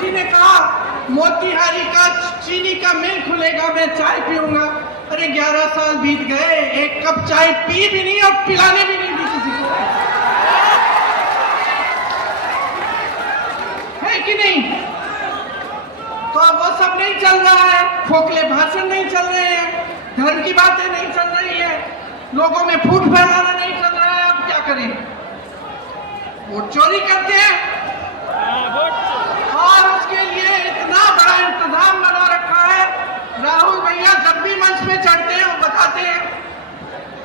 जी ने कहा मोतिहारी का चीनी का मिल खुलेगा, मैं चाय पीऊंगा। अरे 11 साल बीत गए, एक कप चाय पी भी नहीं और पिलाने भी नहीं दी किसी को, है कि नहीं? तो अब वो सब नहीं चल रहा है, खोखले भाषण नहीं चल रहे हैं, धर्म की बातें नहीं चल रही है, लोगों में फूट फैलाना नहीं चल रहा है। अब क्या करें? वोट चोरी करते हैं और उसके लिए इतना बड़ा इंतजाम बना रखा है। राहुल भैया जब भी मंच पे चढ़ते हैं वो बताते हैं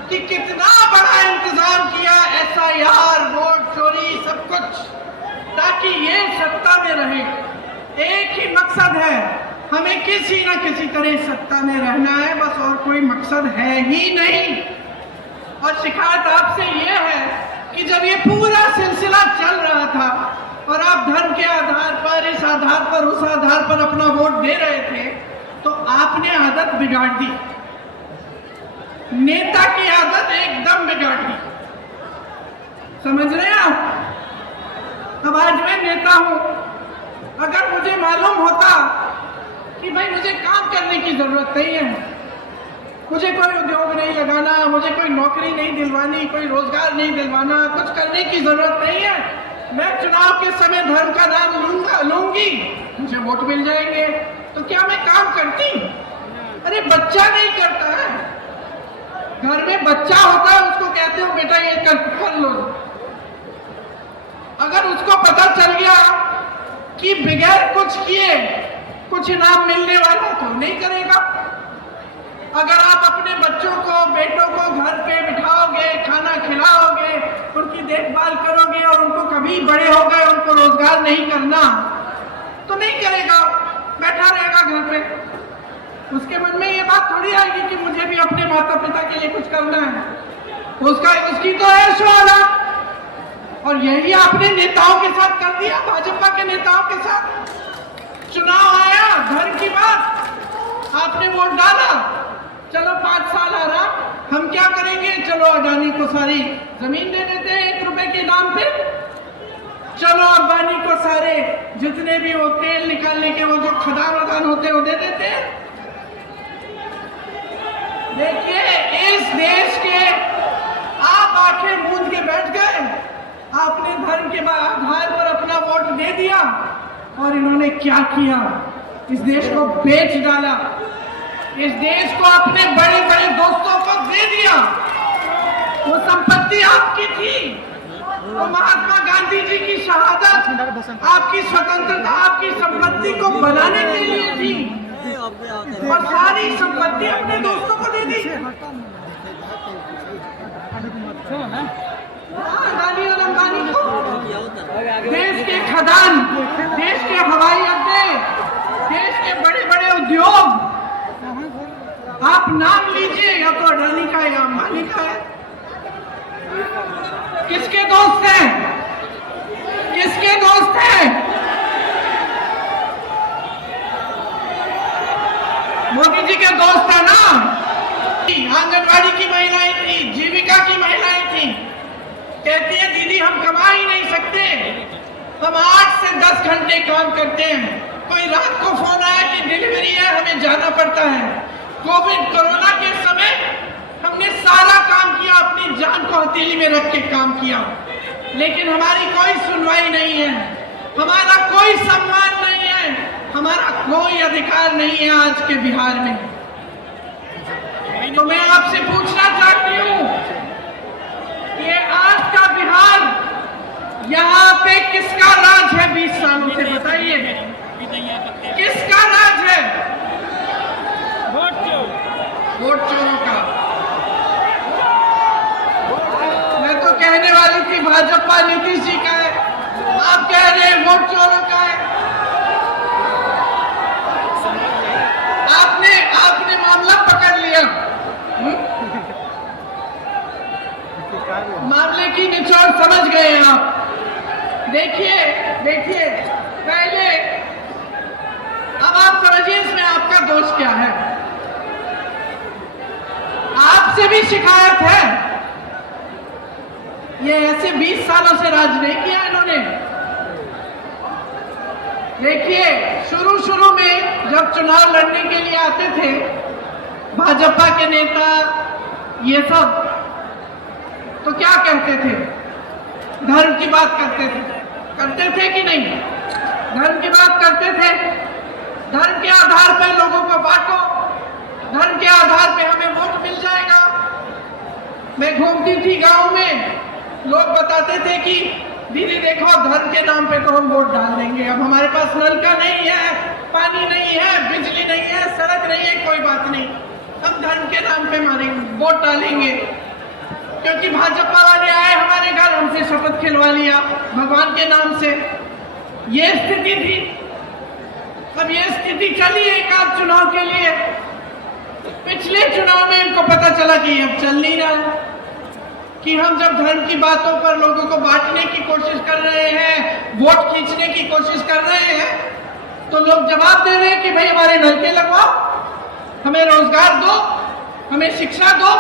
कि कितना बड़ा इंतजाम किया, SIR, वोट चोरी, सब कुछ, ताकि ये सत्ता में रहे। एक ही मकसद है, हमें किसी न किसी तरह सत्ता में रहना है, बस, और कोई मकसद है ही नहीं। और शिकायत आपसे ये है कि जब ये पूरा सिलसिला चल रहा था और आप धर्म के आधार पर, इस आधार पर, उस आधार पर अपना वोट दे रहे थे, तो आपने आदत बिगाड़ दी, नेता की आदत एकदम बिगाड़ दी। समझ रहे हैं आप? अब आज मैं नेता हूं, अगर मुझे मालूम होता कि भाई मुझे काम करने की जरूरत नहीं है, मुझे कोई उद्योग नहीं लगाना, मुझे कोई नौकरी नहीं दिलवानी, कोई रोजगार नहीं दिलवाना, कुछ करने की जरूरत नहीं है, मैं चुनाव के समय धर्म का नाम लूंगी, मुझे वोट मिल जाएंगे, तो क्या मैं काम करती? अरे बच्चा नहीं करता है, घर में बच्चा होता है, उसको कहते हो बेटा ये कर लो। अगर उसको पता चल गया कि बगैर कुछ किए कुछ इनाम मिलने वाला, तो नहीं करेगा। अगर आप अपने बच्चों को, बेटों को घर पे बिठाओगे, खाना खिलाओगे, उनकी देखभाल करोगे और उनको कभी बड़े हो गए उनको रोजगार नहीं करना, तो नहीं करेगा, बैठा रहेगा घर पे। उसके मन में ये बात थोड़ी आएगी कि मुझे भी अपने माता पिता के लिए कुछ करना है। उसकी तो ऐश वाला। और यही आपने नेताओं के साथ कर दिया, भाजपा के नेताओं के साथ। चुनाव आया, धर्म की बात, आपने वोट डाला, चलो 5 साल आ रहा, हम क्या करेंगे? चलो अडानी को सारी जमीन दे देते हैं 1 रुपए के दाम पे, चलो अंबानी को सारे जितने भी वो तेल निकालने के वो जो खदान होते हैं वो दे देते हैं। देखिए, इस देश के आप आंखें मूंद के बैठ गए, आपने धर्म के आधार पर अपना वोट दे दिया और इन्होंने क्या किया? इस देश को बेच डाला, इस देश को अपने बड़े बड़े दोस्तों को दे दिया। वो संपत्ति आपकी थी, वो महात्मा गांधी जी की शहादत, आपकी स्वतंत्रता, आपकी संपत्ति को बनाने के लिए थी, और सारी संपत्ति अपने दोस्तों को दे दी। अडानी और अंबानी को देश के खदान, देश के हवाई अड्डे, देश के बड़े बड़े उद्योग, आप नाम लीजिए, या तो अडानी का या अंबानी का है। किसके दोस्त हैं? किसके दोस्त हैं? मोदी जी के दोस्त है ना। आंगनवाड़ी की महिलाएं थी, जीविका की महिलाएं थी, कहती है दीदी हम कमा ही नहीं सकते, हम 8 से 10 घंटे काम करते हैं, कोई रात को फोन आया कि डिलीवरी है, हमें जाना पड़ता है। कोविड कोरोना के समय हमने सारा काम किया, अपनी जान को हथेली में रख के काम किया, लेकिन हमारी कोई सुनवाई नहीं है, हमारा कोई सम्मान नहीं है, हमारा कोई अधिकार नहीं है आज के बिहार में। तो मैं आपसे पूछना चाहती हूँ, ये आज का बिहार, यहाँ पे किसका राज है 20 सालों से? बताइए, किसका राज है? वोट चोरों का। मैं तो कहने वाली थी भाजपा नीतीश जी का है, आप कह रहे हैं वोट चोरों का है। आपने मामला पकड़ लिया, मामले की निचोड़ समझ गए आप। देखिए पहले, अब आप समझिए इसमें आपका दोष क्या है। आपसे भी शिकायत है, ये ऐसे 20 सालों से राज नहीं किया इन्होंने। देखिए, शुरू में जब चुनाव लड़ने के लिए आते थे भाजपा के नेता ये सब, तो क्या कहते थे? धर्म की बात करते थे कि नहीं? धर्म की बात करते थे। धर्म के आधार पर लोगों को बांटो, धर्म के आधार पे हमें वोट मिल जाएगा। मैं घूमती थी गांव में, लोग बताते थे कि दीदी देखो, धर्म के नाम पे तो हम वोट डाल देंगे, अब हमारे पास नल का नहीं है, पानी नहीं है, बिजली नहीं है, सड़क नहीं है, कोई बात नहीं, हम धर्म के नाम पे मारेंगे, वोट डालेंगे, क्योंकि भाजपा वाले आए हमारे घर, हमसे शपथ खिलवा लिया भगवान के नाम से। ये स्थिति थी। अब ये स्थिति चली एक आध चुनाव के लिए। पिछले चुनाव में इनको पता चला कि अब चल नहीं रहा है, कि हम जब धर्म की बातों पर लोगों को बांटने की कोशिश कर रहे हैं, वोट खींचने की कोशिश कर रहे हैं, तो लोग जवाब दे रहे हैं कि भाई हमारे नलके लगवाओ, हमें रोजगार दो, हमें शिक्षा दो,